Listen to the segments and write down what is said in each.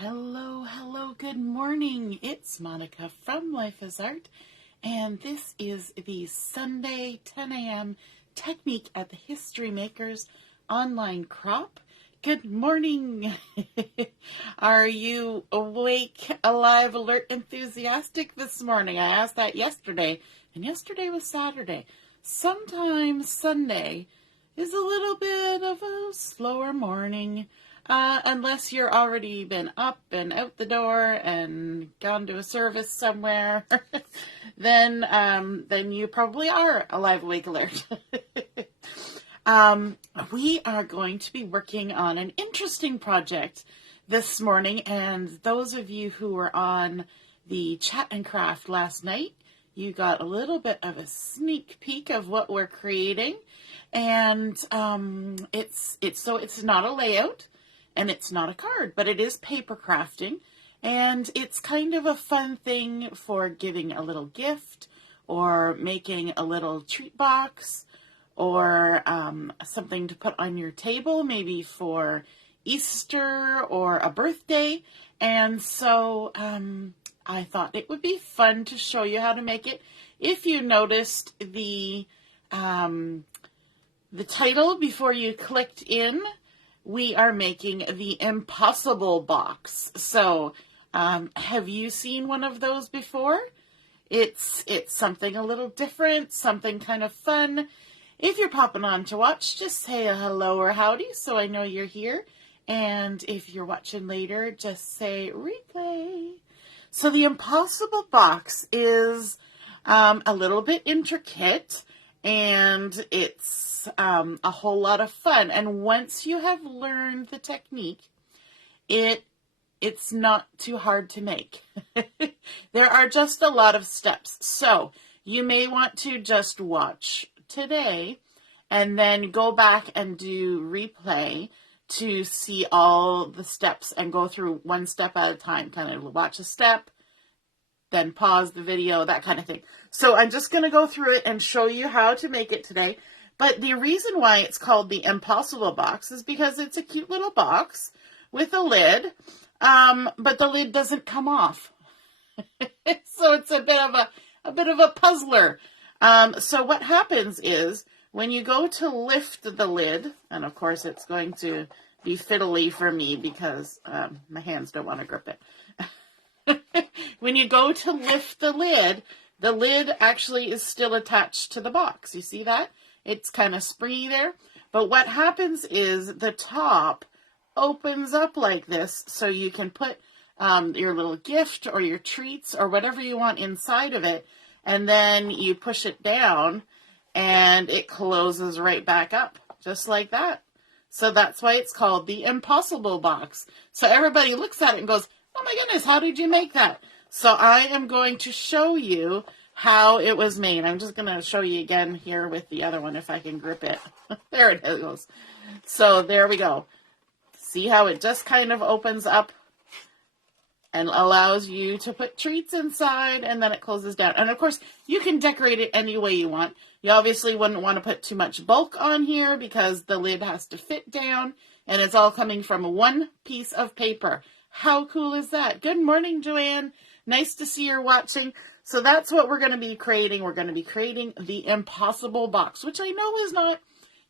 Hello, hello, good morning. It's Monica from Life is Art, and this is the Sunday 10 a.m. Technique at the History Makers online crop. Good morning. Are you awake, alive, alert, enthusiastic this morning? I asked that yesterday, and yesterday was Saturday. Sometimes Sunday is a little bit of a slower morning. Unless you're already been up and out the door and gone to a service somewhere, then you probably are alive, awake, alert. We are going to be working on an interesting project this morning, and those of you who were on the chat and craft last night, you got a little bit of a sneak peek of what we're creating, and it's not a layout. And it's not a card, but it is paper crafting, and it's kind of a fun thing for giving a little gift or making a little treat box or something to put on your table, maybe for Easter or a birthday. And so I thought it would be fun to show you how to make it. If you noticed the title before you clicked in, we are making the impossible box. So, have you seen one of those before? It's something a little different, something kind of fun. If you're popping on to watch, just say a hello or howdy so I know you're here. And if you're watching later, just say replay. So the impossible box is a little bit intricate, and it's a whole lot of fun. And once you have learned the technique, it's not too hard to make. There are just a lot of steps. So you may want to just watch today and then go back and do replay to see all the steps and go through one step at a time. Kind of watch a step, then pause the video, that kind of thing. So I'm just going to go through it and show you how to make it today. But the reason why it's called the impossible box is because it's a cute little box with a lid, but the lid doesn't come off. So it's a bit of a puzzler. So what happens is when you go to lift the lid, and of course it's going to be fiddly for me because my hands don't want to grip it. When you go to lift the lid actually is still attached to the box. You see that? It's kind of springy there. But what happens is the top opens up like this so you can put your little gift or your treats or whatever you want inside of it. And then you push it down and it closes right back up just like that. So that's why it's called the impossible box. So everybody looks at it and goes, oh my goodness, how did you make that? So I am going to show you how it was made. I'm just going to show you again here with the other one if I can grip it. There it goes. So there we go. See how it just kind of opens up and allows you to put treats inside, and then it closes down. And of course, you can decorate it any way you want. You obviously wouldn't want to put too much bulk on here because the lid has to fit down, and it's all coming from one piece of paper. How cool is that? Good morning, Joanne. Nice to see you're watching. So that's what we're going to be creating. We're going to be creating the impossible box, which I know is not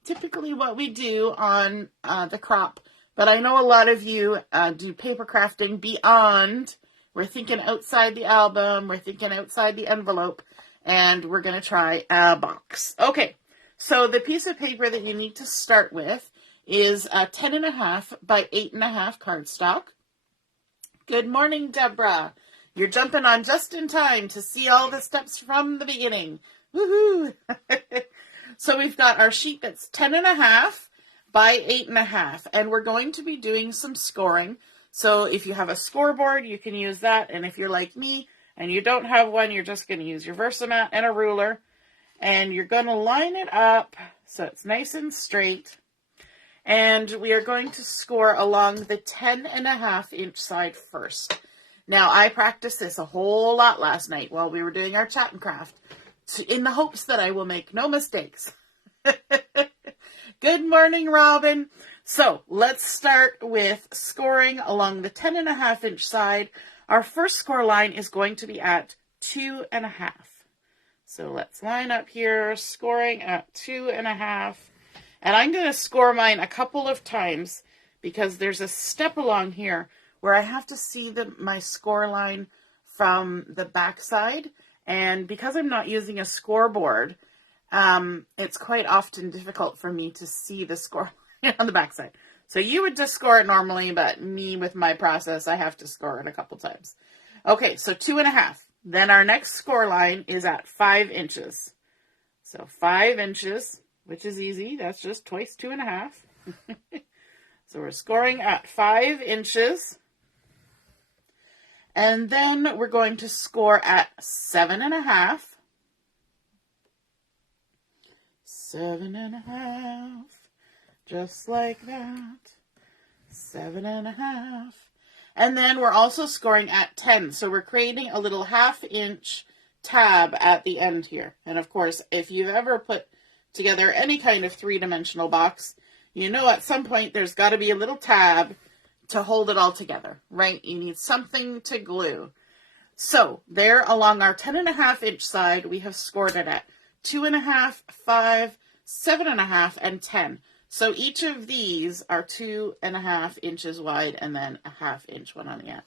typically what we do on the crop. But I know a lot of you do paper crafting beyond. We're thinking outside the album. We're thinking outside the envelope. And we're going to try a box. Okay, so the piece of paper that you need to start with is 10.5 by 8.5 cardstock. Good morning, Deborah. You're jumping on just in time to see all the steps from the beginning. Woohoo! So we've got our sheet that's 10.5 by 8.5, and we're going to be doing some scoring. So if you have a scoreboard, you can use that. And if you're like me and you don't have one, you're just going to use your Versamat and a ruler. And you're going to line it up so it's nice and straight. And we are going to score along the 10.5 inch side first. Now, I practiced this a whole lot last night while we were doing our chat and craft in the hopes that I will make no mistakes. Good morning, Robin. So let's start with scoring along the 10.5-inch side. Our first score line is going to be at 2.5. So let's line up here, scoring at 2.5. And I'm going to score mine a couple of times because there's a step along here where I have to see my score line from the back side. And because I'm not using a scoreboard, it's quite often difficult for me to see the score on the back side. So you would just score it normally, but me with my process, I have to score it a couple times. Okay, so 2.5. Then our next score line is at 5 inches. So 5 inches, which is easy. That's just twice 2.5. So we're scoring at 5 inches. And then we're going to score at 7.5. 7.5. Just like that. 7.5. And then we're also scoring at 10. So we're creating a little 1/2-inch tab at the end here. And of course, if you've ever put together any kind of 3-dimensional box, you know at some point there's got to be a little tab to hold it all together, right? You need something to glue. So there along our 10.5-inch side, we have scored it at 2.5, 5, 7.5, and 10. So each of these are 2.5 inches wide and then a 1/2-inch one on the end.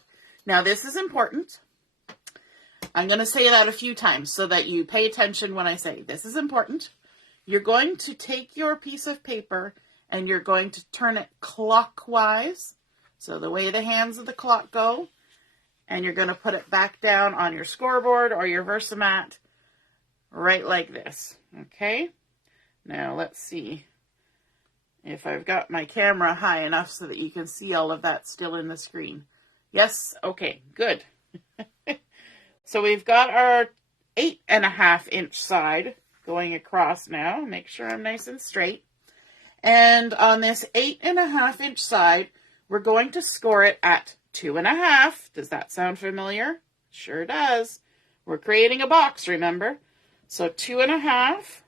Now this is important. I'm going to say that a few times so that you pay attention when I say this is important. You're going to take your piece of paper and you're going to turn it clockwise. So the way the hands of the clock go. And you're going to put it back down on your scoreboard or your Versamat right like this. Okay? Now let's see if I've got my camera high enough so that you can see all of that still in the screen. Yes? Okay, good. So we've got our 8.5-inch side going across now. Make sure I'm nice and straight. And on this 8.5-inch side, we're going to score it at 2.5. Does that sound familiar? Sure does. We're creating a box, remember? So 2.5.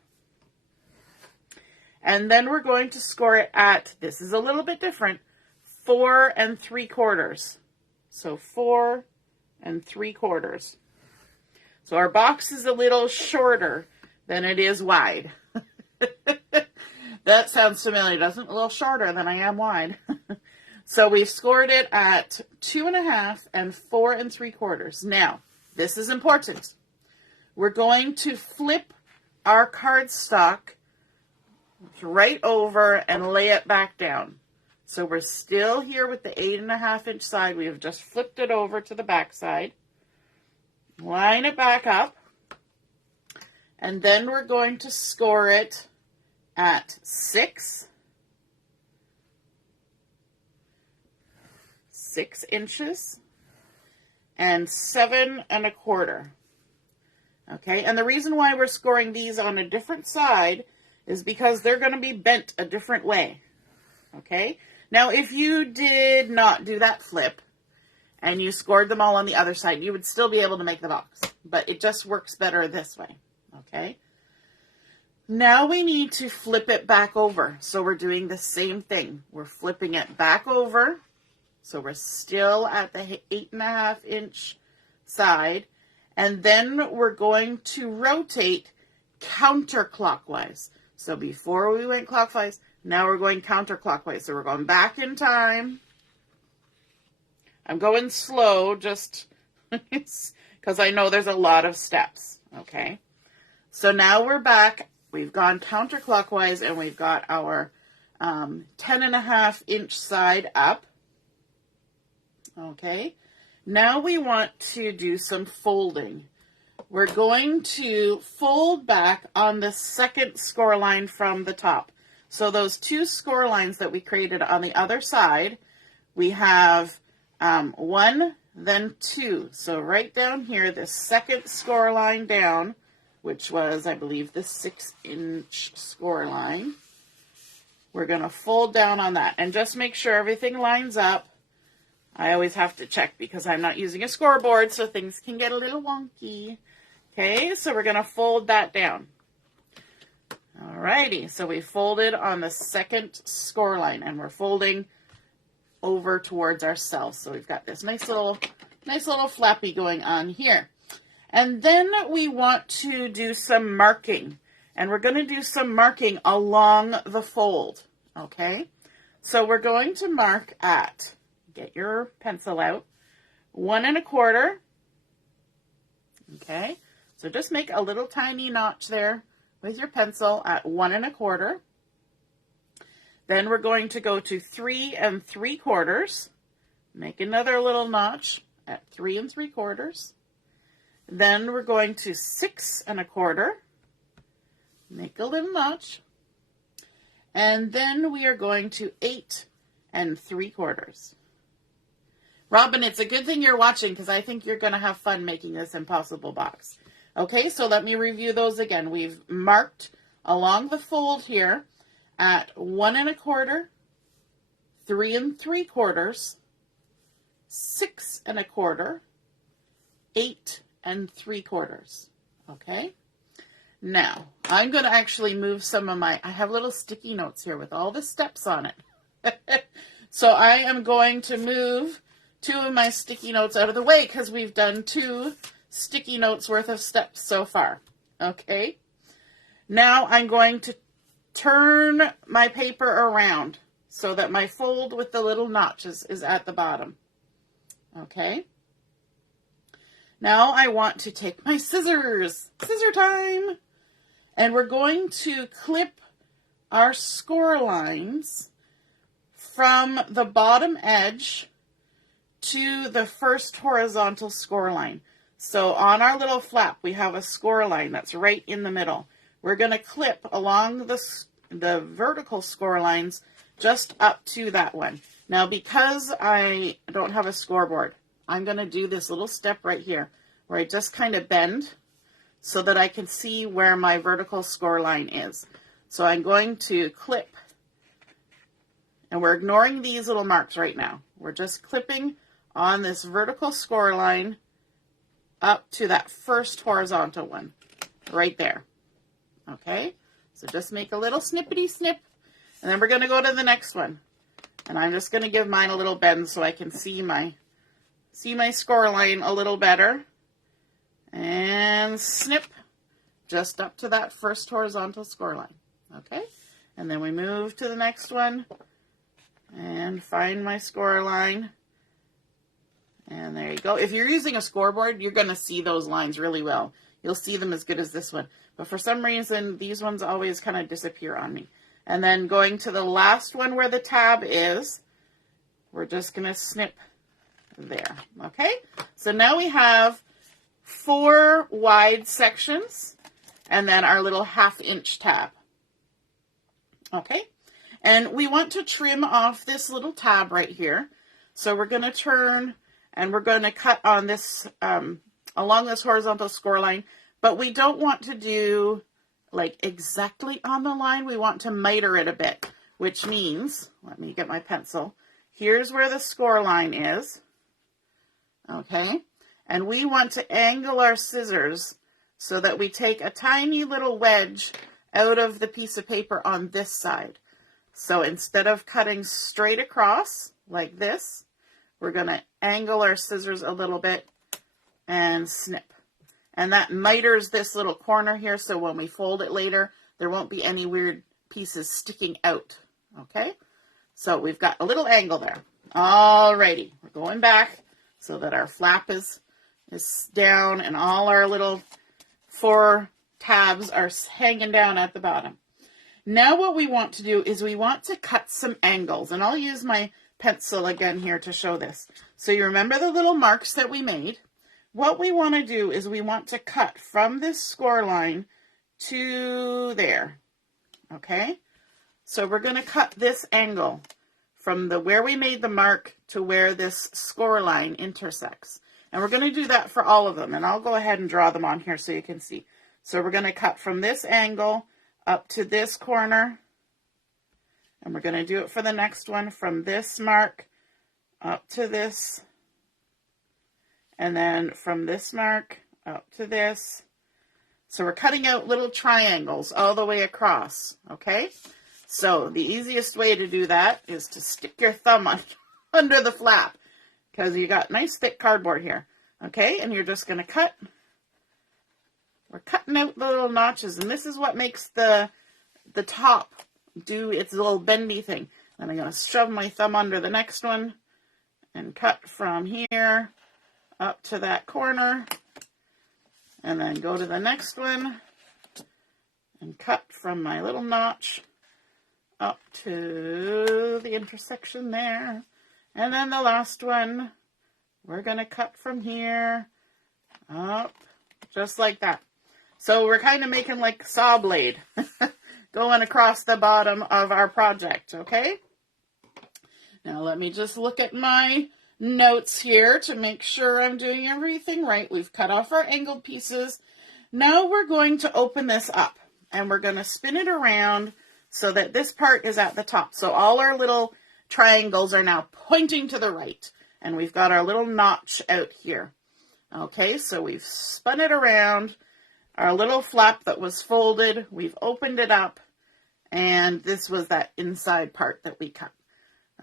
And then we're going to score it at, this is a little bit different, 4 3/4. So 4 3/4. So our box is a little shorter than it is wide. That sounds familiar, doesn't it? A little shorter than I am wide. So we've scored it at 2.5 and 4 3/4. Now, this is important. We're going to flip our cardstock right over and lay it back down. So we're still here with the 8.5-inch side. We have just flipped it over to the back side. Line it back up. And then we're going to score it at 6 inches and 7 1/4. Okay, and the reason why we're scoring these on a different side is because they're going to be bent a different way. Okay, now if you did not do that flip and you scored them all on the other side, you would still be able to make the box, but it just works better this way. Okay, now we need to flip it back over. So we're doing the same thing. We're flipping it back over. So we're still at the 8.5-inch side. And then we're going to rotate counterclockwise. So before we went clockwise, now we're going counterclockwise. So we're going back in time. I'm going slow just because I know there's a lot of steps. Okay. So now we're back. We've gone counterclockwise and we've got our 10.5-inch side up. Okay. Now we want to do some folding. We're going to fold back on the second score line from the top. So those two score lines that we created on the other side, we have 1, then 2. So right down here, the second score line down, which was, I believe, the 6-inch score line. We're going to fold down on that and just make sure everything lines up. I always have to check because I'm not using a scoreboard, so things can get a little wonky. Okay, so we're going to fold that down. Alrighty, so we folded on the second score line, and we're folding over towards ourselves. So we've got this nice little flappy going on here. And then we want to do some marking, and we're going to do some marking along the fold, okay? So we're going to mark at, get your pencil out, 1 1/4. Okay, so just make a little tiny notch there with your pencil at 1 1/4. Then we're going to go to 3 3/4. Make another little notch at 3 3/4. Then we're going to 6 1/4. Make a little notch. And then we are going to 8 3/4. Robin, it's a good thing you're watching because I think you're going to have fun making this impossible box. Okay, so let me review those again. We've marked along the fold here at 1 1/4, 3 3/4, 6 1/4, 8 3/4. Okay? Now, I'm going to actually move some of I have little sticky notes here with all the steps on it. So I am going to move 2 of my sticky notes out of the way because we've done 2 sticky notes worth of steps so far. Okay? Now I'm going to turn my paper around so that my fold with the little notches is at the bottom. Okay? Now I want to take my scissors. Scissor time! And we're going to clip our score lines from the bottom edge to the first horizontal score line. So on our little flap, we have a score line that's right in the middle. We're going to clip along the vertical score lines just up to that one. Now, because I don't have a scoreboard, I'm going to do this little step right here where I just kind of bend so that I can see where my vertical score line is. So I'm going to clip, and we're ignoring these little marks right now. We're just clipping on this vertical score line up to that first horizontal one, right there. Okay, so just make a little snippety snip, and then we're going to go to the next one. And I'm just going to give mine a little bend so I can see my score line a little better. And snip just up to that first horizontal score line. Okay, and then we move to the next one and find my score line. And there you go. If you're using a scoreboard, you're going to see those lines really well. You'll see them as good as this one. But for some reason, these ones always kind of disappear on me. And then going to the last one where the tab is, we're just going to snip there. Okay? So now we have 4 wide sections and then our little 1/2 inch tab. Okay? And we want to trim off this little tab right here. So we're going to turn and we're going to cut on this, along this horizontal score line, but we don't want to do like exactly on the line. We want to miter it a bit, which means, let me get my pencil. Here's where the score line is. Okay. And we want to angle our scissors so that we take a tiny little wedge out of the piece of paper on this side. So instead of cutting straight across like this, we're going to angle our scissors a little bit and snip. And that miters this little corner here, so when we fold it later, there won't be any weird pieces sticking out. Okay? So we've got a little angle there. Alrighty, we're going back so that our flap is down and all our little 4 tabs are hanging down at the bottom. Now what we want to do is we want to cut some angles, and I'll use my pencil again here to show this. So you remember the little marks that we made? What we want to do is we want to cut from this score line to there. Okay? So we're going to cut this angle from where we made the mark to where this score line intersects. And we're going to do that for all of them. And I'll go ahead and draw them on here so you can see. So we're going to cut from this angle up to this corner. And we're going to do it for the next one from this mark up to this. And then from this mark up to this. So we're cutting out little triangles all the way across, okay? So the easiest way to do that is to stick your thumb under the flap, because you got nice thick cardboard here, okay? And you're just going to cut. We're cutting out the little notches, and this is what makes the top do its little bendy thing. And I'm going to shove my thumb under the next one and cut from here up to that corner, and then go to the next one and cut from my little notch up to the intersection there. And then the last one, we're going to cut from here up, just like that. So we're kind of making like a saw blade going across the bottom of our project, okay? Now let me just look at my notes here to make sure I'm doing everything right. We've cut off our angled pieces. Now we're going to open this up, and we're going to spin it around so that this part is at the top. So all our little triangles are now pointing to the right, and we've got our little notch out here. Okay, so we've spun it around. Our little flap that was folded, we've opened it up, and this was that inside part that we cut.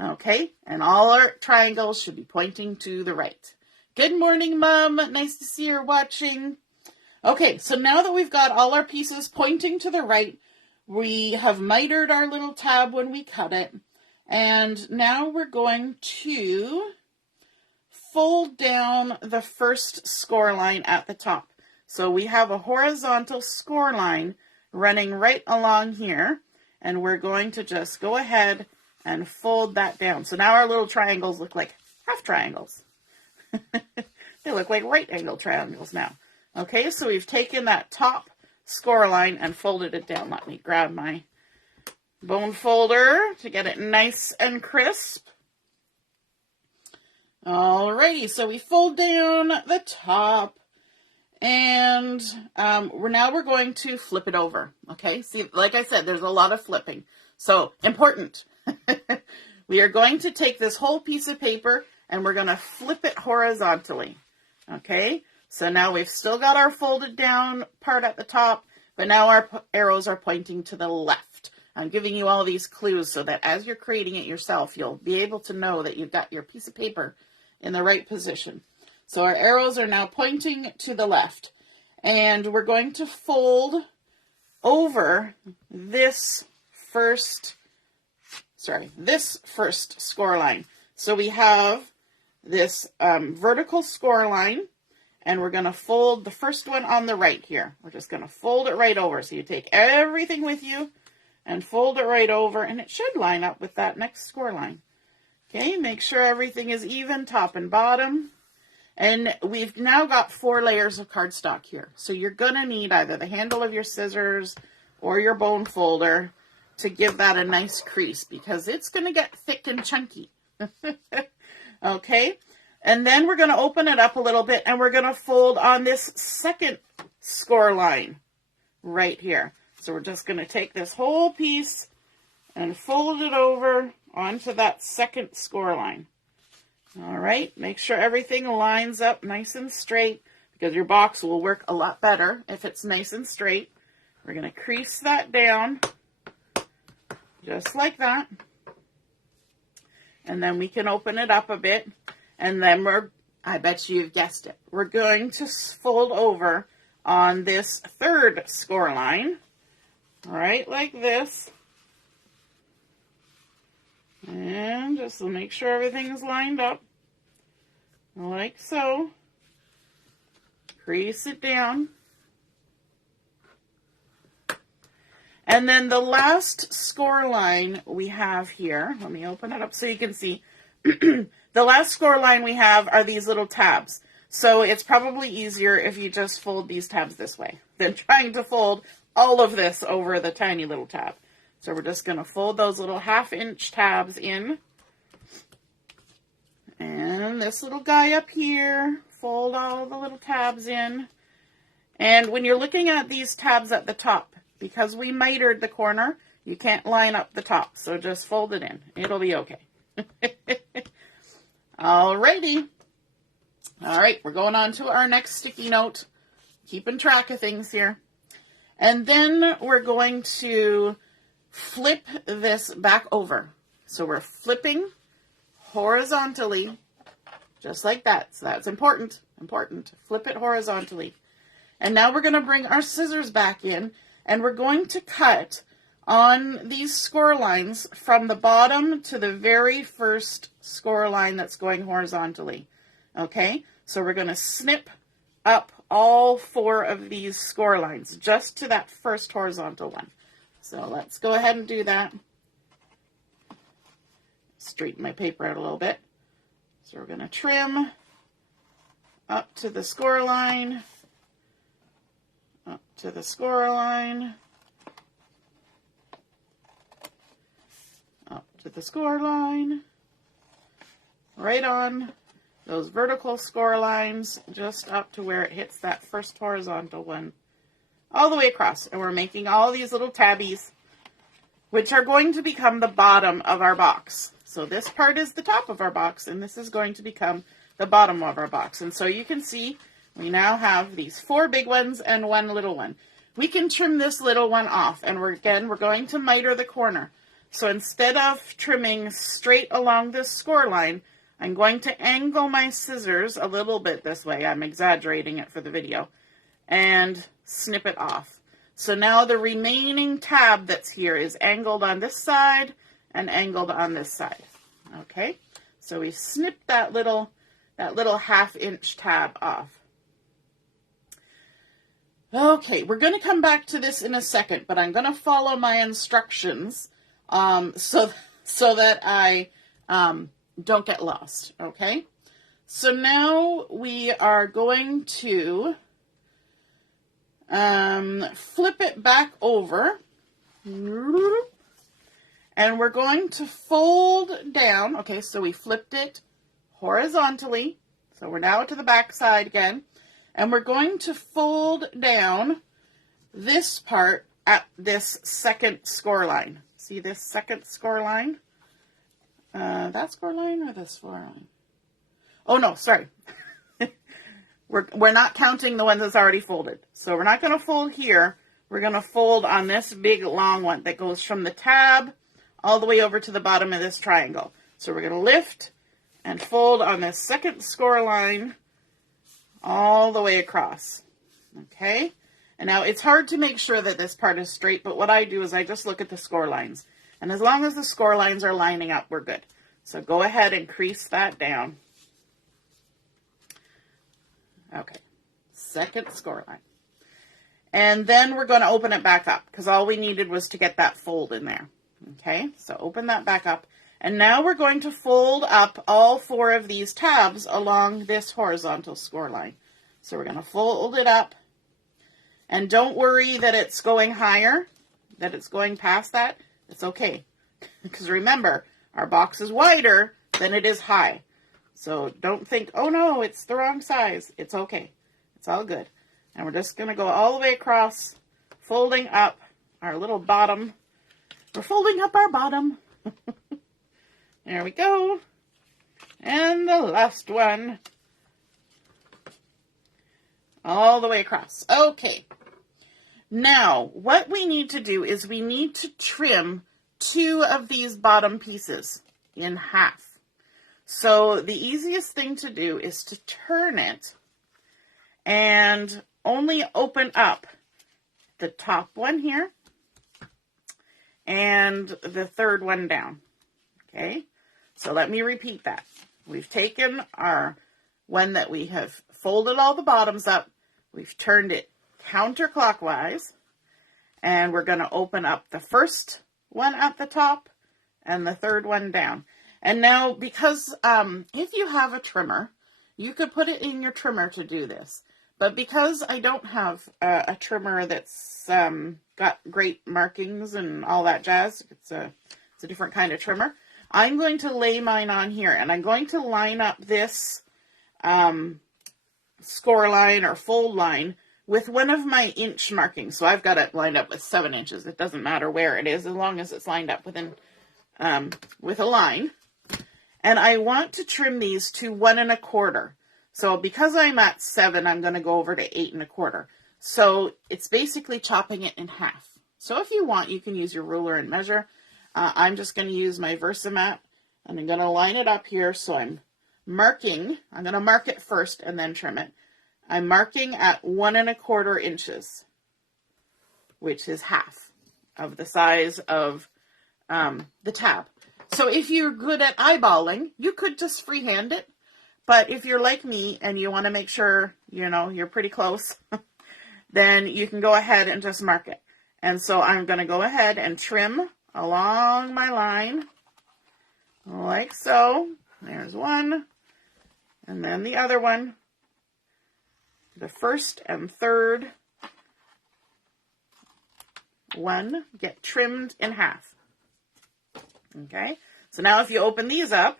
Okay, and all our triangles should be pointing to the right. Good morning, Mom. Nice to see you're watching. Okay, so now that we've got all our pieces pointing to the right, we have mitered our little tab when we cut it. And now we're going to fold down the first score line at the top. So we have a horizontal score line running right along here, and we're going to just go ahead and fold that down. So now our little triangles look like half triangles. They look like right angle triangles now. Okay, so we've taken that top score line and folded it down. Let me grab my bone folder to get it nice and crisp. Alrighty, so we fold down the top, and we're going to flip it over. Okay, see, like I said, there's a lot of flipping. So, important. We are going to take this whole piece of paper and we're going to flip it horizontally. Okay, so now we've still got our folded down part at the top, but now our arrows are pointing to the left. I'm giving you all these clues so that as you're creating it yourself, you'll be able to know that you've got your piece of paper in the right position. So our arrows are now pointing to the left, and we're going to fold over this first score line. So we have this vertical score line, and we're going to fold the first one on the right here. We're just going to fold it right over. So you take everything with you and fold it right over, and it should line up with that next score line. Okay, make sure everything is even, top and bottom. And we've now got 4 layers of cardstock here. So you're going to need either the handle of your scissors or your bone folder to give that a nice crease, because it's going to get thick and chunky. Okay, and then we're going to open it up a little bit, and we're going to fold on this second score line right here. So we're just going to take this whole piece and fold it over onto that second score line. All right, make sure everything lines up nice and straight, because your box will work a lot better if it's nice and straight. We're going to crease that down just like that. And then we can open it up a bit, and then I bet you've guessed it, we're going to fold over on this third score line, right like this. And just make sure everything's lined up, like so. Crease it down. And then the last score line we have here, let me open it up so you can see. The last score line we have are these little tabs. So it's probably easier if you just fold these tabs this way than trying to fold all of this over the tiny little tab. So we're just going to fold those little 1/2 inch tabs in. And this little guy up here, fold all the little tabs in. And when you're looking at these tabs at the top, because we mitered the corner, you can't line up the top. So just fold it in. It'll be okay. Alrighty. All right, we're going on to our next sticky note. Keeping track of things here. And then we're going to flip this back over. So we're flipping horizontally, just like that. So that's important. Flip it horizontally. And now we're going to bring our scissors back in, and we're going to cut on these score lines from the bottom to the very first score line that's going horizontally. Okay, so we're going to snip up all 4 of these score lines just to that first horizontal one. So let's go ahead and do that. Straighten my paper out a little bit. So we're going to trim up to the score line, up to the score line, up to the score line, right on those vertical score lines, just up to where it hits that first horizontal one, all the way across. And we're making all these little tabbies, which are going to become the bottom of our box. So this part is the top of our box, and this is going to become the bottom of our box. And so you can see we now have these 4 big ones and 1 little one. We can trim this little one off, and we're going to miter the corner. So instead of trimming straight along this score line, I'm going to angle my scissors a little bit this way. I'm exaggerating it for the video. And snip it off. So now the remaining tab that's here is angled on this side and angled on this side. Okay, so we snipped that little 1/2 inch tab off. Okay, we're going to come back to this in a second, but I'm going to follow my instructions so that I don't get lost. Okay, so now we are going to flip it back over, and we're going to fold down. Okay, so we flipped it horizontally, so we're now to the back side again, and we're going to fold down this part at this second score line. See this second score line? That score line or this score line? Oh no, sorry. We're not counting the one that's already folded. So we're not going to fold here. We're going to fold on this big long one that goes from the tab all the way over to the bottom of this triangle. So we're going to lift and fold on this second score line all the way across. Okay? And now it's hard to make sure that this part is straight, but what I do is I just look at the score lines. And as long as the score lines are lining up, we're good. So go ahead and crease that down. Okay, second score line. And then we're going to open it back up because all we needed was to get that fold in there. Okay, so open that back up. And now we're going to fold up all 4 of these tabs along this horizontal score line. So we're going to fold it up. And don't worry that it's going higher, that it's going past that. It's okay. Because remember, our box is wider than it is high. So don't think, oh no, it's the wrong size. It's okay. It's all good. And we're just going to go all the way across, folding up our little bottom. We're folding up our bottom. There we go. And the last one. All the way across. Okay. Now, what we need to do is we need to trim 2 of these bottom pieces in half. So the easiest thing to do is to turn it and only open up the top one here and the third one down. Okay, so let me repeat that. We've taken our one that we have folded all the bottoms up, we've turned it counterclockwise, and we're going to open up the first one at the top and the third one down. And now, because if you have a trimmer, you could put it in your trimmer to do this. But because I don't have a trimmer that's got great markings and all that jazz, it's a different kind of trimmer, I'm going to lay mine on here. And I'm going to line up this score line or fold line with one of my inch markings. So I've got it lined up with 7 inches. It doesn't matter where it is, as long as it's lined up within with a line. And I want to trim these to 1 1/4. So because I'm at 7, I'm going to go over to 8 1/4. So it's basically chopping it in half. So if you want, you can use your ruler and measure. I'm just going to use my Versamat, and I'm going to line it up here. So I'm marking. I'm going to mark it first and then trim it. I'm marking at 1 1/4 inches, which is half of the size of the tab. So if you're good at eyeballing, you could just freehand it. But if you're like me and you want to make sure, you're pretty close, then you can go ahead and just mark it. And so I'm going to go ahead and trim along my line, like so. There's one, and then the other one. The first and third one get trimmed in half. Okay, so now if you open these up,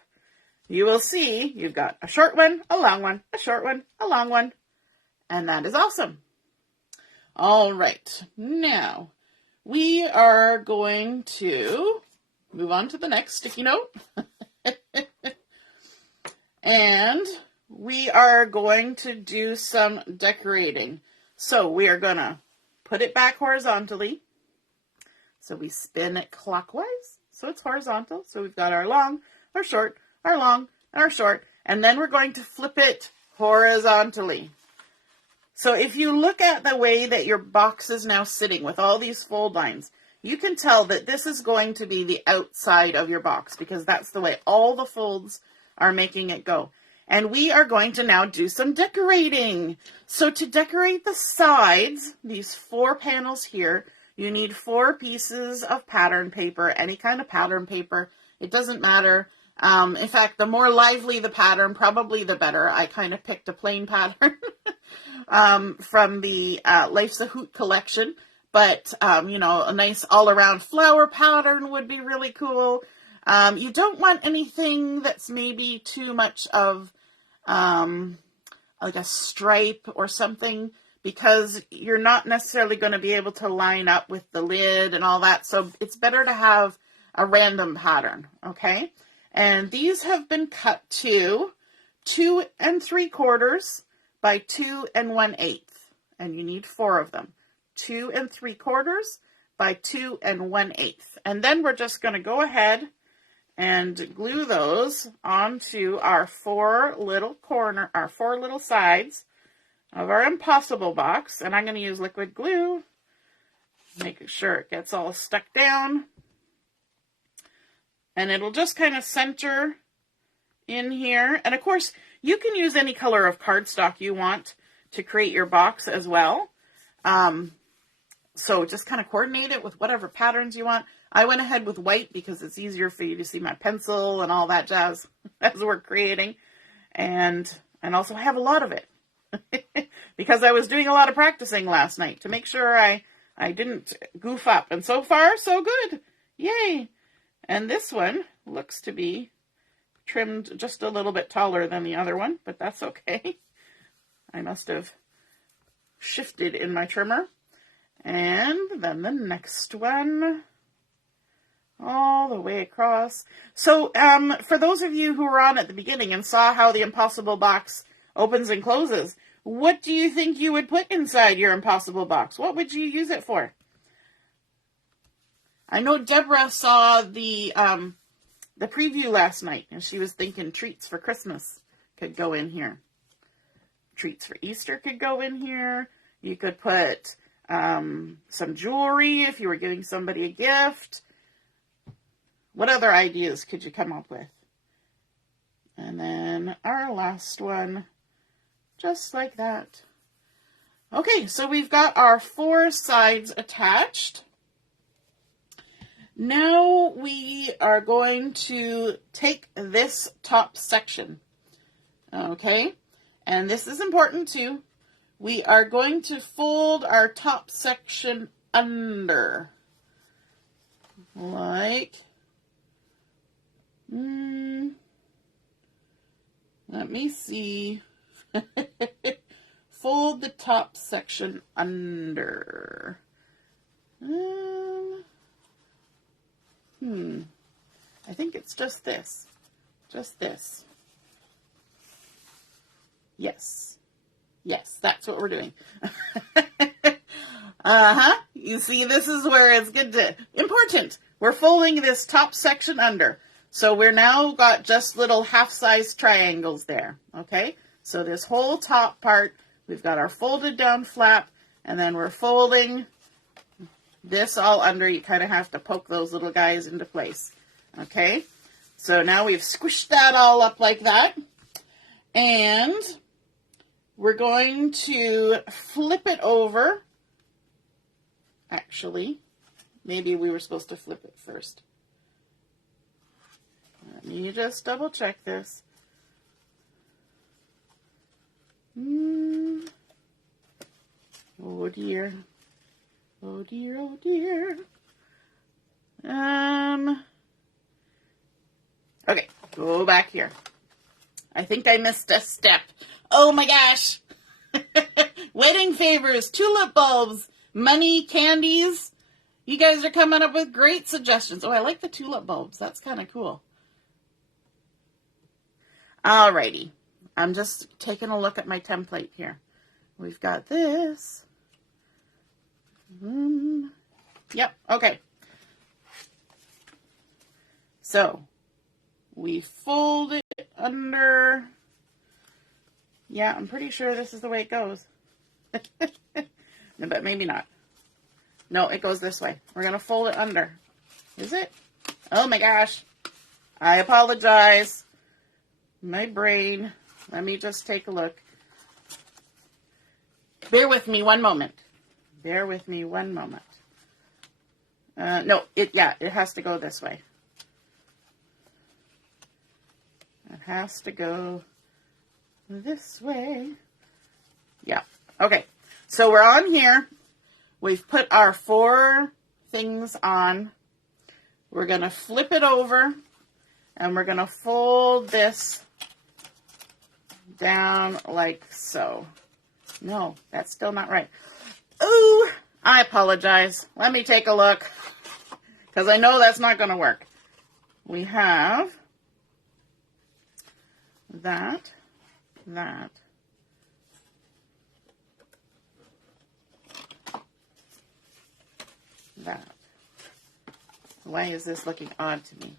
you will see you've got a short one, a long one, a short one, a long one, and that is awesome. All right, now we are going to move on to the next sticky note. And we are going to do some decorating. So we are going to put it back horizontally. So we spin it clockwise, so it's horizontal. So we've got our long, our short, our long, and our short. And then we're going to flip it horizontally. So if you look at the way that your box is now sitting with all these fold lines, you can tell that this is going to be the outside of your box because that's the way all the folds are making it go. And we are going to now do some decorating. So to decorate the sides, these 4 panels here, you need 4 pieces of pattern paper, any kind of pattern paper. It doesn't matter. In fact, the more lively the pattern, probably the better. I kind of picked a plain pattern from the Life's a Hoot collection. But, a nice all-around flower pattern would be really cool. You don't want anything that's maybe too much of like a stripe or something, because you're not necessarily going to be able to line up with the lid and all that. So it's better to have a random pattern, okay? And these have been cut to 2 3/4 by 2 1/8. And you need 4 of them. 2 3/4 by 2 1/8. And then we're just going to go ahead and glue those onto our 4 little sides of our Impossible box. And I'm going to use liquid glue, making sure it gets all stuck down. And it'll just kind of center in here. And of course, you can use any color of cardstock you want to create your box as well. So just kind of coordinate it with whatever patterns you want. I went ahead with white because it's easier for you to see my pencil and all that jazz as we're creating. And also I have a lot of it because I was doing a lot of practicing last night to make sure I didn't goof up. And so far, so good. Yay. And this one looks to be trimmed just a little bit taller than the other one, but that's okay. I must have shifted in my trimmer. And then the next one, all the way across. So for those of you who were on at the beginning and saw how the Impossible box opens and closes, what do you think you would put inside your Impossible box? What would you use it for? I know Deborah saw the preview last night, and she was thinking treats for Christmas could go in here. Treats for Easter could go in here. You could put some jewelry if you were giving somebody a gift. What other ideas could you come up with? And then our last one, just like that. Okay, so we've got our 4 sides attached. Now we are going to take this top section, okay? And this is important too. We are going to fold our top section under, like, let me see. Fold the top section under. I think it's just this. Just this. Yes. Yes, that's what we're doing. You see, this is where it's important. We're folding this top section under. So we're now got just little half-size triangles there, okay? So this whole top part, we've got our folded down flap, and then we're folding this all under. You kind of have to poke those little guys into place, okay? So now we've squished that all up like that, and we're going to flip it over. Actually, maybe we were supposed to flip it first. Let me just double check this. Oh dear. Oh dear, oh dear. Okay, go back here. I think I missed a step. Oh my gosh. Wedding favors, tulip bulbs, money, candies. You guys are coming up with great suggestions. Oh, I like the tulip bulbs. That's kind of cool. Alrighty. I'm just taking a look at my template here. We've got this. Yep, okay. So, we fold it under. Yeah, I'm pretty sure this is the way it goes. But maybe not. No, it goes this way. We're going to fold it under. Is it? Oh my gosh. I apologize. My brain. Let me just take a look. Bear with me one moment. Bear with me one moment. No, it has to go this way. It has to go this way. Yeah. Okay. So we're on here. We've put our 4 things on. We're going to flip it over, and we're going to fold this down like so. No, that's still not right. Ooh, I apologize. Let me take a look, because I know that's not going to work. We have that. Why is this looking odd to me?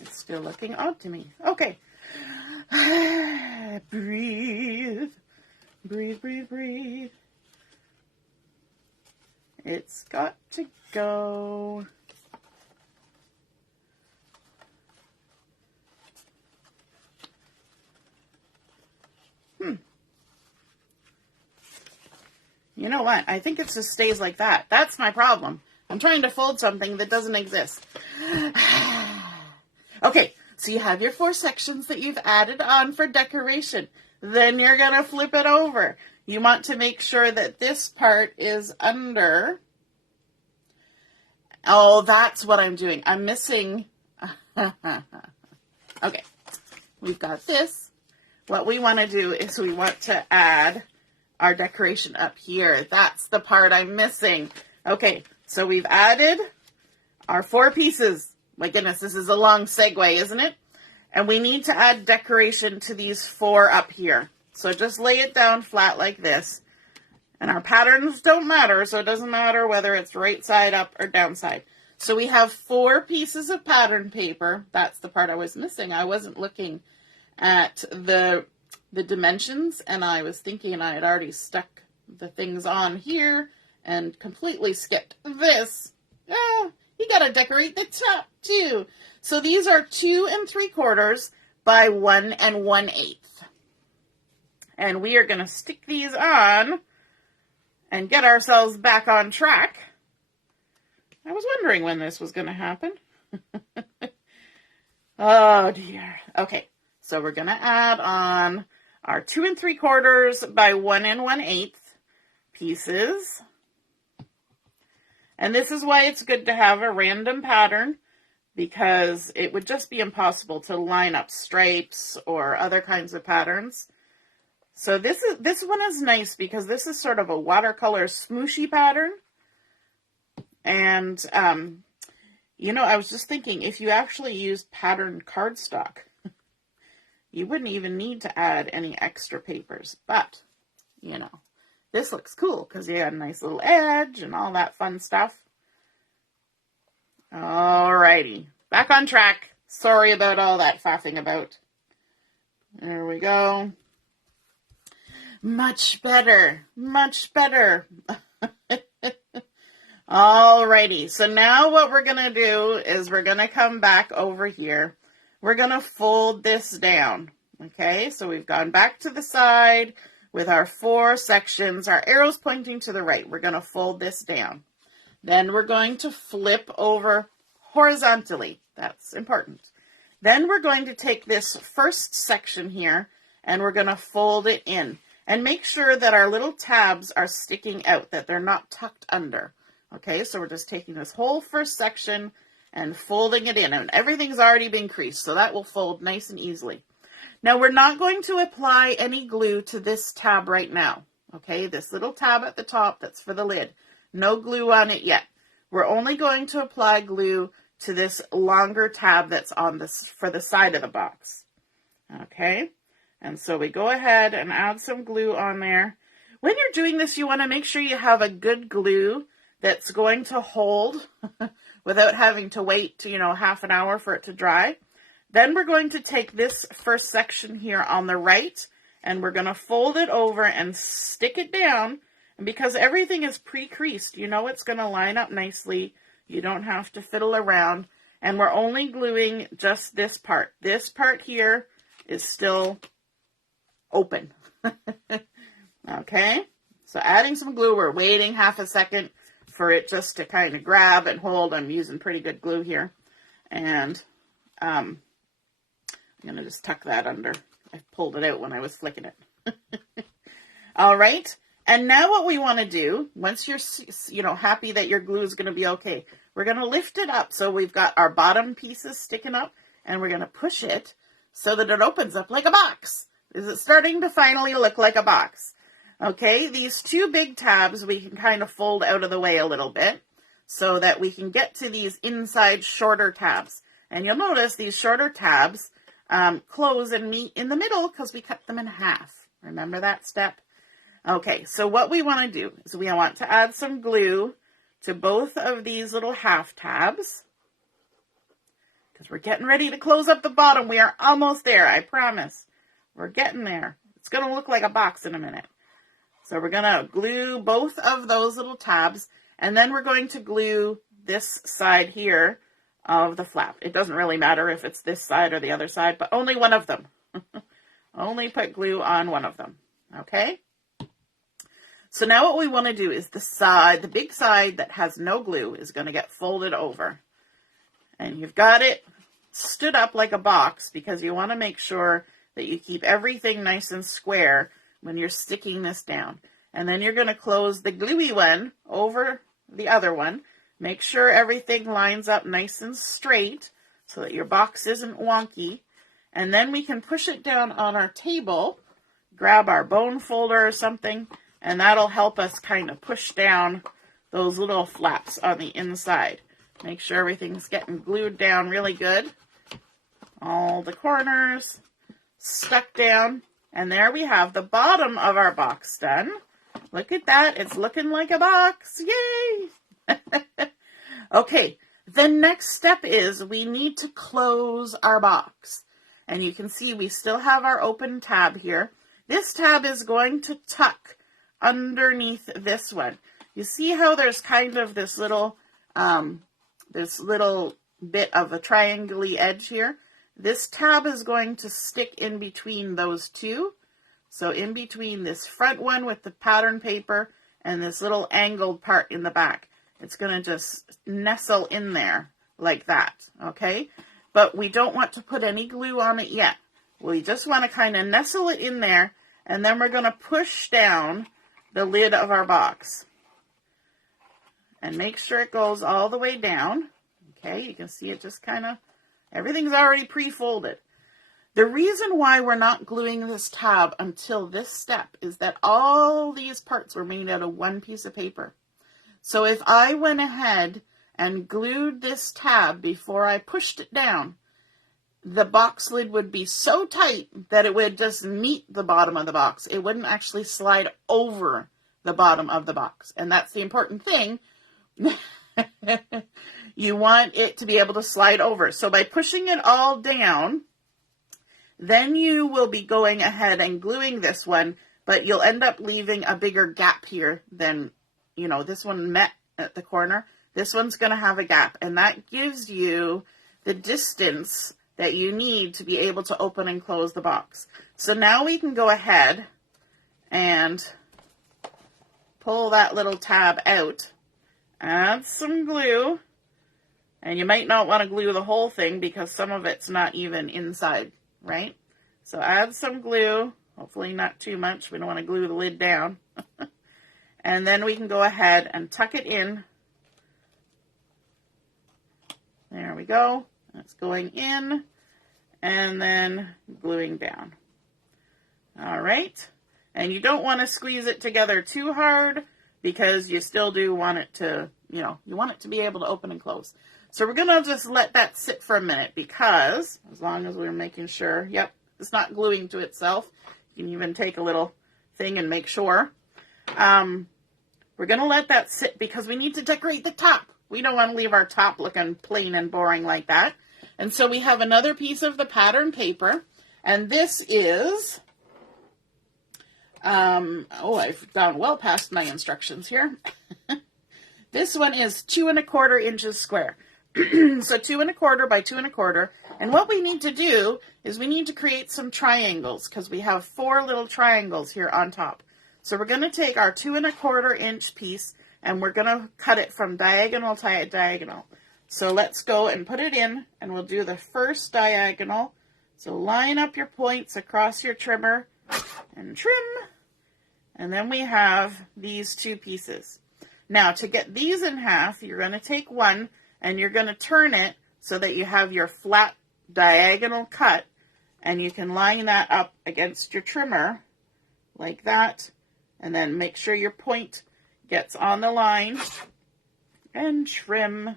It's still looking odd to me. Okay. Breathe. Breathe, breathe, breathe. It's got to go. You know what? I think it just stays like that. That's my problem. I'm trying to fold something that doesn't exist. Okay, so you have your 4 sections that you've added on for decoration. Then you're going to flip it over. You want to make sure that this part is under. Oh, that's what I'm doing. I'm missing. Okay, we've got this. What we want to do is we want to add our decoration up here. That's the part I'm missing. Okay, so we've added our 4 pieces. My goodness, this is a long segue, isn't it? And we need to add decoration to these 4 up here. So just lay it down flat like this. And our patterns don't matter, so it doesn't matter whether it's right side up or down side. So we have 4 pieces of pattern paper. That's the part I was missing. I wasn't looking at the dimensions, and I was thinking I had already stuck the things on here and completely skipped this. You gotta decorate the top too. So these are 2 3/4 by 1 1/8. And we are gonna stick these on and get ourselves back on track. I was wondering when this was gonna happen. Oh dear. Okay, so we're gonna add on our 2 3/4 by 1 1/8 pieces. And this is why it's good to have a random pattern, because it would just be impossible to line up stripes or other kinds of patterns. So this one is nice because this is sort of a watercolor smooshy pattern. And, you know, I was just thinking, if you actually use patterned cardstock, you wouldn't even need to add any extra papers, but, you know, this looks cool because you got a nice little edge and all that fun stuff. Alrighty, back on track. Sorry about all that faffing about. There we go. Much better, much better. Alrighty, so now what we're going to do is we're going to come back over here. We're going to fold this down, okay? So we've gone back to the side with our 4 sections, our arrows pointing to the right. We're going to fold this down. Then we're going to flip over horizontally. That's important. Then we're going to take this first section here and we're going to fold it in. And make sure that our little tabs are sticking out, that they're not tucked under. Okay, so we're just taking this whole first section and folding it in. And everything's already been creased, so that will fold nice and easily. Now, we're not going to apply any glue to this tab right now. Okay, this little tab at the top, that's for the lid. No glue on it yet. We're only going to apply glue to this longer tab that's on this for the side of the box. Okay. And so we go ahead and add some glue on there. When you're doing this, you want to make sure you have a good glue that's going to hold without having to wait, half an hour for it to dry. Then we're going to take this first section here on the right, and we're going to fold it over and stick it down. And because everything is pre-creased, it's going to line up nicely. You don't have to fiddle around. And we're only gluing just this part. This part here is still open. Okay, so adding some glue, we're waiting half a second for it just to kind of grab and hold. I'm using pretty good glue here, and I'm going to just tuck that under. I pulled it out when I was flicking it. All right, and now what we want to do, once you're happy that your glue is going to be okay, we're going to lift it up so we've got our bottom pieces sticking up, and we're going to push it so that it opens up like a box. Is it starting to finally look like a box? Okay, these 2 big tabs we can kind of fold out of the way a little bit so that we can get to these inside shorter tabs. And you'll notice these shorter tabs close and meet in the middle because we cut them in half. Remember that step? Okay, so what we want to do is we want to add some glue to both of these little half tabs, because we're getting ready to close up the bottom. We are almost there, I promise. We're getting there. It's going to look like a box in a minute. So we're going to glue both of those little tabs, and then we're going to glue this side here of the flap. It doesn't really matter if it's this side or the other side, but only one of them. Only put glue on one of them. Okay? So now what we want to do is the big side that has no glue is going to get folded over. And you've got it stood up like a box because you want to make sure that you keep everything nice and square when you're sticking this down. And then you're going to close the gluey one over the other one. Make sure everything lines up nice and straight so that your box isn't wonky. And then we can push it down on our table, grab our bone folder or something, and that'll help us kind of push down those little flaps on the inside. Make sure everything's getting glued down really good. All the corners stuck down. And there we have the bottom of our box done. Look at that. It's looking like a box. Yay! Okay, the next step is we need to close our box. And you can see we still have our open tab here. This tab is going to tuck underneath this one. You see how there's kind of this little bit of a triangle-y edge here? This tab is going to stick in between those two. So in between this front one with the pattern paper and this little angled part in the back. It's going to just nestle in there like that, okay? But we don't want to put any glue on it yet. We just want to kind of nestle it in there, and then we're going to push down the lid of our box. And make sure it goes all the way down. Okay, you can see it just kind of, everything's already pre-folded. The reason why we're not gluing this tab until this step is that all these parts were made out of one piece of paper. So if I went ahead and glued this tab before I pushed it down, the box lid would be so tight that it would just meet the bottom of the box. It wouldn't actually slide over the bottom of the box. And that's the important thing. You want it to be able to slide over. So by pushing it all down, then you will be going ahead and gluing this one, but you'll end up leaving a bigger gap here than, you know, this one met at the corner. This one's going to have a gap, and that gives you the distance that you need to be able to open and close the box. So now we can go ahead and pull that little tab out, add some glue, and you might not want to glue the whole thing because some of it's not even inside, right? So add some glue, hopefully not too much. We don't want to glue the lid down. And then we can go ahead and tuck it in. There we go. It's going in and then gluing down. All right. And you don't want to squeeze it together too hard because you still do want it to, you know, you want it to be able to open and close. So we're going to just let that sit for a minute because as long as we're making sure, yep, it's not gluing to itself. You can even take a little thing and make sure. We're going to let that sit because we need to decorate the top. We don't want to leave our top looking plain and boring like that. And so we have another piece of the pattern paper. And this is, I've gone well past my instructions here. This one is 2 1/4 inches square. So 2 1/4 by 2 1/4. And what we need to do is we need to create some triangles because we have 4 little triangles here on top. So we're going to take our 2 1/4 inch piece and we're going to cut it from diagonal to diagonal. So let's go and put it in, and we'll do the first diagonal. So line up your points across your trimmer and trim. And then we have these 2 pieces. Now to get these in half, you're going to take one and you're going to turn it so that you have your flat diagonal cut, and you can line that up against your trimmer like that. And then make sure your point gets on the line and trim.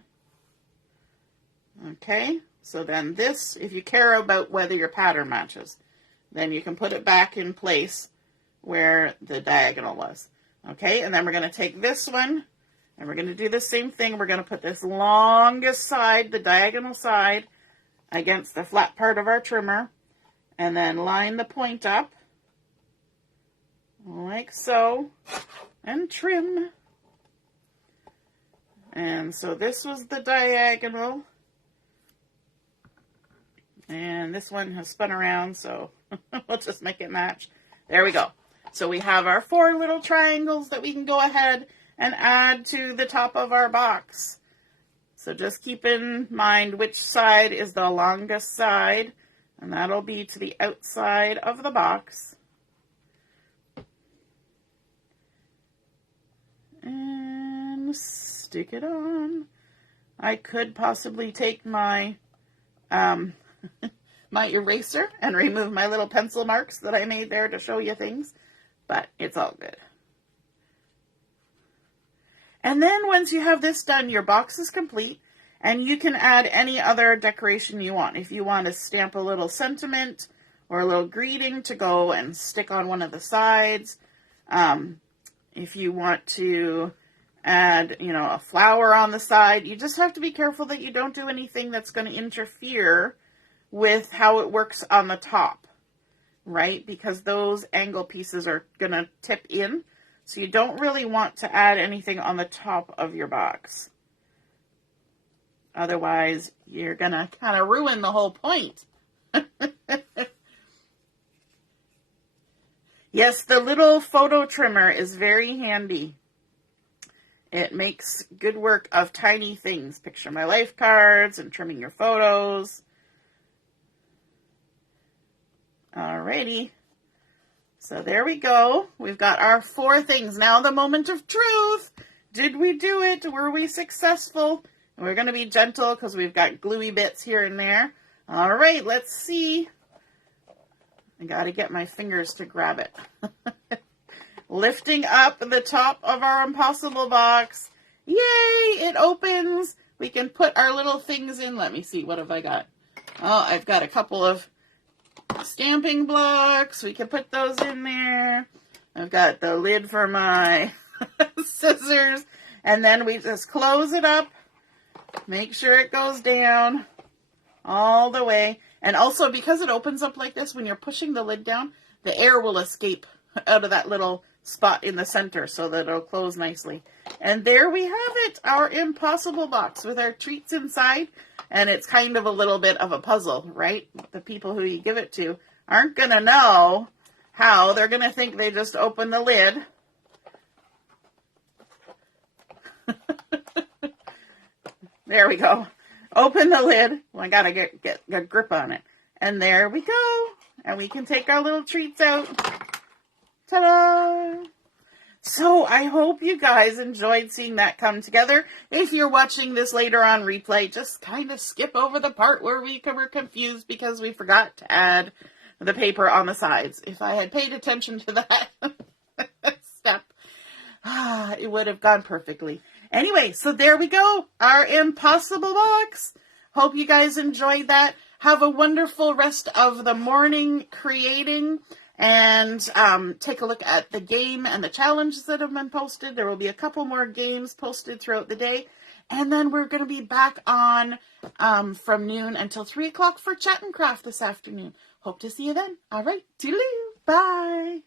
Okay, so then this, if you care about whether your pattern matches, then you can put it back in place where the diagonal was. Okay, and then we're going to take this one and we're going to do the same thing. We're going to put this longest side, the diagonal side, against the flat part of our trimmer, and then line the point up like so, and trim. And so this was the diagonal, and this one has spun around, so we'll just make it match. There we go. So we have our 4 little triangles that we can go ahead and add to the top of our box. So just keep in mind which side is the longest side, and that'll be to the outside of the box. And stick it on. I could possibly take my my eraser and remove my little pencil marks that I made there to show you things, but it's all good. And then once you have this done, your box is complete, and you can add any other decoration you want. If you want to stamp a little sentiment or a little greeting to go and stick on one of the sides, if you want to add, you know, a flower on the side, you just have to be careful that you don't do anything that's going to interfere with how it works on the top, right? Because those angle pieces are going to tip in. So you don't really want to add anything on the top of your box. Otherwise, you're going to kind of ruin the whole point. Yes, the little photo trimmer is very handy. It makes good work of tiny things. Picture my life cards and trimming your photos. Alrighty. So there we go. We've got our 4 things. Now the moment of truth. Did we do it? Were we successful? And we're going to be gentle because we've got gluey bits here and there. All right, let's see. I got to get my fingers to grab it. Lifting up the top of our impossible box. Yay, it opens. We can put our little things in. Let me see, what have I got? Oh, I've got a couple of stamping blocks. We can put those in there. I've got the lid for my scissors. And then we just close it up. Make sure it goes down all the way. And also, because it opens up like this, when you're pushing the lid down, the air will escape out of that little spot in the center so that it'll close nicely. And there we have it, our impossible box with our treats inside. And it's kind of a little bit of a puzzle, right? The people who you give it to aren't going to know how. They're going to think they just open the lid. There we go. Open the lid. Well, I got to get a grip on it. And there we go. And we can take our little treats out. Ta-da! So I hope you guys enjoyed seeing that come together. If you're watching this later on replay, just kind of skip over the part where we were confused because we forgot to add the paper on the sides. If I had paid attention to that step, it would have gone perfectly. Anyway, so there we go. Our impossible box. Hope you guys enjoyed that. Have a wonderful rest of the morning creating. And take a look at the game and the challenges that have been posted. There will be a couple more games posted throughout the day. And then we're going to be back on from noon until 3 o'clock for Chat and Craft this afternoon. Hope to see you then. All right. Toodaloo. Bye.